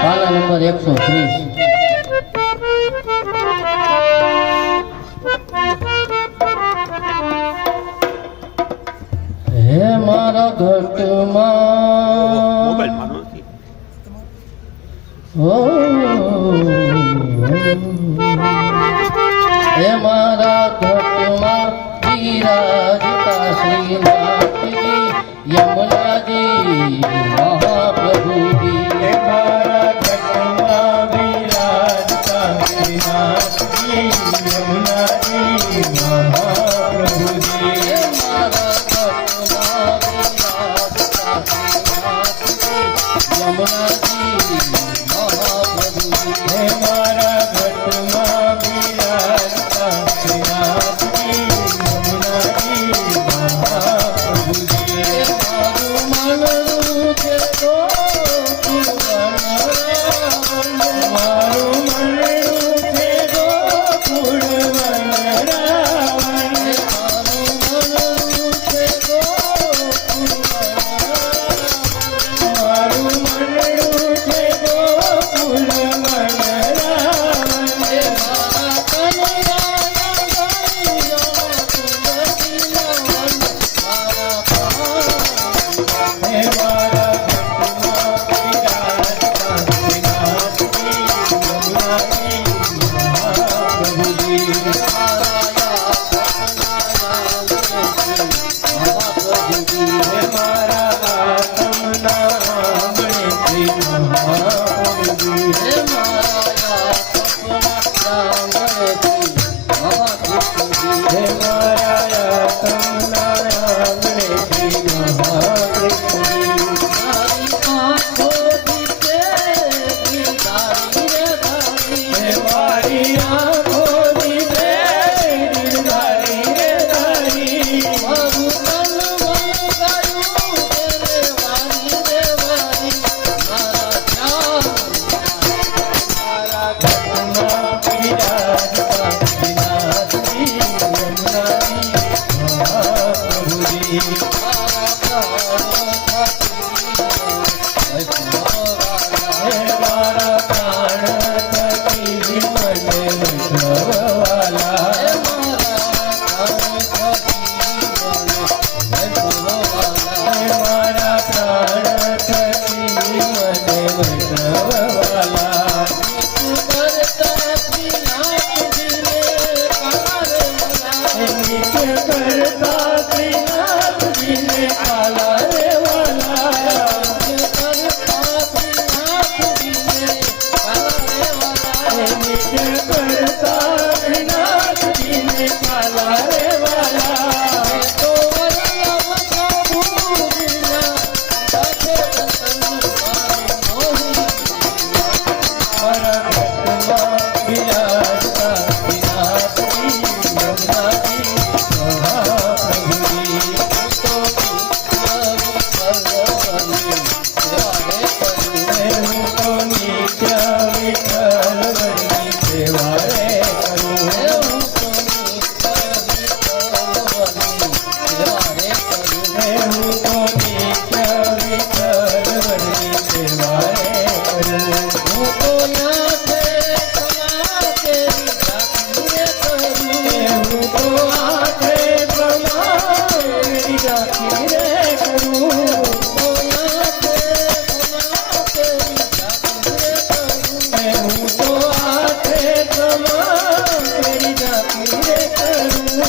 પાલા નંબર 130. હે મારા ઘટમાં હે મારા ઘટમાં વિરાજતા શ્રીનાથજી યમુનાજી મહાપ્રભુજી. હે મારા ઘટમાં વિરાજતા શ્રીનાથજી યમુનાજી મહાપ્રભુજી. હે મારા ઘટમાં વિરાજતા શ્રીનાથજી યમુનાજી મહાપ્રભુજી. હે મારા ઘટમાં વિરાજતા શ્રીનાથજી યમુનાજી મહાપ્રભુજી. હે મારું મનનું છે ગોકુળ વનરાવન. મારું મનનું છે ગોકુળ વનરાવન. હે મારું મનનું છે ગોકુળ વનરાવન. મારું મનનું છે ગોકુળ વનરાવન. હે મારા કનૈયા ગણિયા તુલસીના વન. મારા પ્રાણ હે મારા ઘટમાં વિરાજતા શ્રીનાથજી યમુનાજી મહાપ્રભુજી. હે મારા આત્મના આંગણે શ્રી મહાપ્રભુજી. હે મારા આત્મના આંગણે શ્રી મહાકૃષ્ણજી. હે મારી આંખો દીધે ગિરધારી રે ધારી. મારા ઘટમાં વિરાજતા શ્રીનાથજી યમુનાજી મહાપ્રભુજી. હે મારા પ્રાણ થકી મને વૈષ્ણવવાલા. હે મારા પ્રાણ થકી મને વૈષ્ણવવાલા. હે નિત્ય કરતા શ્રીનાથજીને આલા રે વાલા. હે નિત્ય કરતા શ્રીનાથજીને આલા રે વાલા. મારા ઘટમાં વિરાજતા શ્રીનાથજી યમુનાજી મહાપ્રભુજી. હે હું તો નિત્ય વિઠ્ઠલવરની સેવા રે કરું. હે હું તો નિત્ય વિઠ્ઠલવરની સેવા રે કરું. હે હું તો આઠે પ્રમાણેરી રાખી રે કરું. હે હું તો આઠે પ્રમાણેરી રાખી રે કરું.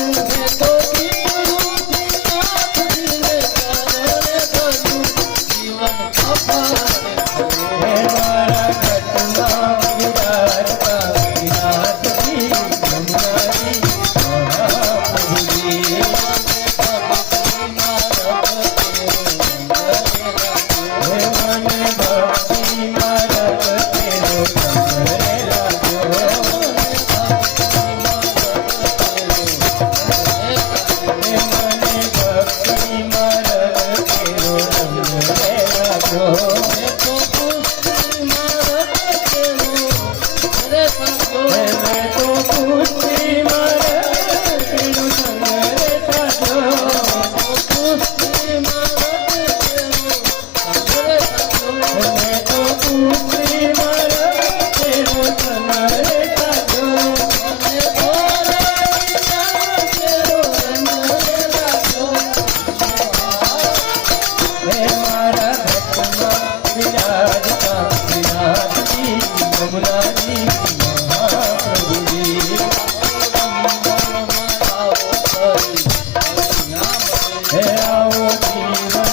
હે મારા ઘટમાં વિરાજતા શ્રીનાથજી યમુનાજી મહાપ્રભુજી.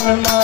પણ